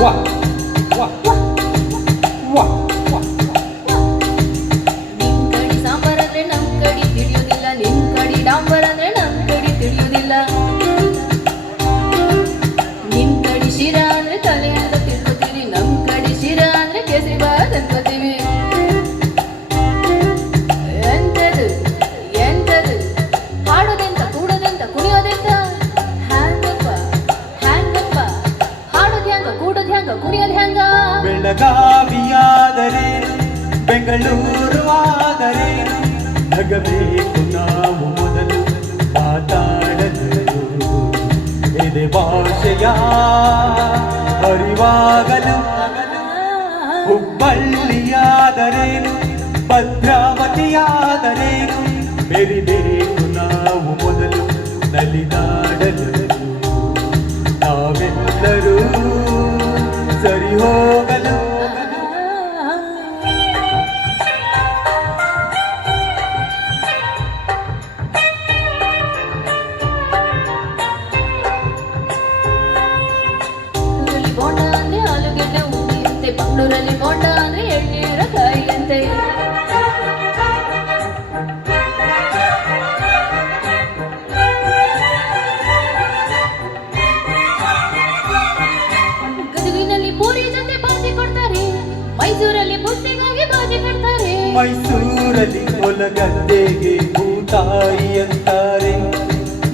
哇！ಬೆಂಗಳೂರು ಆದರೇನು ನಗಬೇಕು ನಾವು ಮೊದಲು ಮಾತಾಡಲು. ಎದೆ ಭಾಷೆಯ ಅರಿವಾಗಲು ಹುಬ್ಬಳ್ಳಿಯಾದರೇನು, ಭದ್ರಾವತಿಯಾದರೇನು, ಬೆರಿಬೇಕು ನಾವು ಮೊದಲು ನಲಿದಾಡಲು. ನಾವೆಲ್ಲರೂ ಮೈಸೂರಲ್ಲಿ ಬುತ್ತಿಗಾಗಿ ಬಾಜಿ ಕಟ್ತಾರೆ ಮೈಸೂರಲ್ಲಿ ಹೊಲಗದ್ದೆಗೆ ಭೂತಾಯಿ ಅಂತಾರೆ.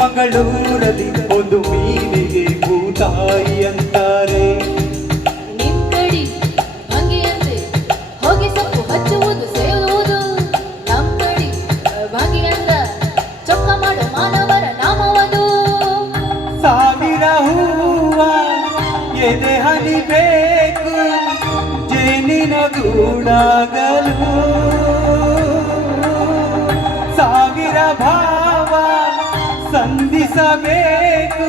ಮಂಗಳೂರಲ್ಲಿ ಒಂದು ಮೀನಿಗೆ ಭೂತಾಯಿ ಅಂತಾರೆ. ನಿಮ್ ಕಡಿ ಭಂಗಿಯಂತೆ ಹೋಗಿ ಸೊಪ್ಪು ಹಚ್ಚುವುದು ಸೇರುವುದು ನಮ್ ಕಡಿ ಭಂಗಿಯಂತ ಚೊಕ್ಕ ಮಾಡೋ ಮಾನವರ ನಾಮವದು. ಸಾವಿರ ಹೂವ ಎದೆ ಹನಿ ಗೂಡಾಗಲು. ಸಾವಿರ ಭಾವ ಸಂಧಿಸಬೇಕು.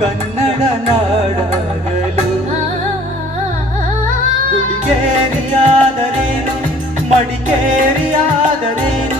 ಕನ್ನಡ ನಾಡಾಗಲು. ಗುಡಿಗೇರಿಯಾದರೇನು ಮಡಿಕೇರಿಯಾದರೇನು?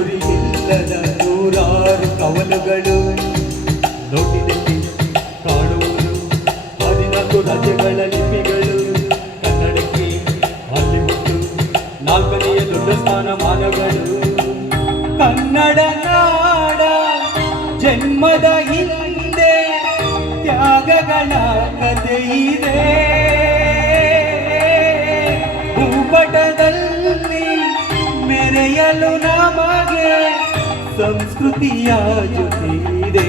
ನೂರಾರದು ಗುರಿಯಿಲ್ಲದ ನೂರಾರು ಕವಲುಗಳು. ನೋಟಿನಲ್ಲಿ ಕಾಣುವುದು ಹದಿನಾಲ್ಕು ರಾಜ್ಯಗಳ ಲಿಪಿಗಳು. ಕನ್ನಡಕ್ಕೆ ಹಾಲಿವುಡ್ ನಾಲ್ಕನೆಯ ದೊಡ್ಡ ಸ್ಥಾನಮಾನಗಳು. ಕನ್ನಡ ನಾಡ ಜನ್ಮದ ಹಿಂದೆ ತ್ಯಾಗಗಳ ಕಥೆ ಇದೆ. ಭೂಪಟದಲ್ಲಿ ಮೆರೆಯಲು ನಮಗೆ संस्कृति आज धीरे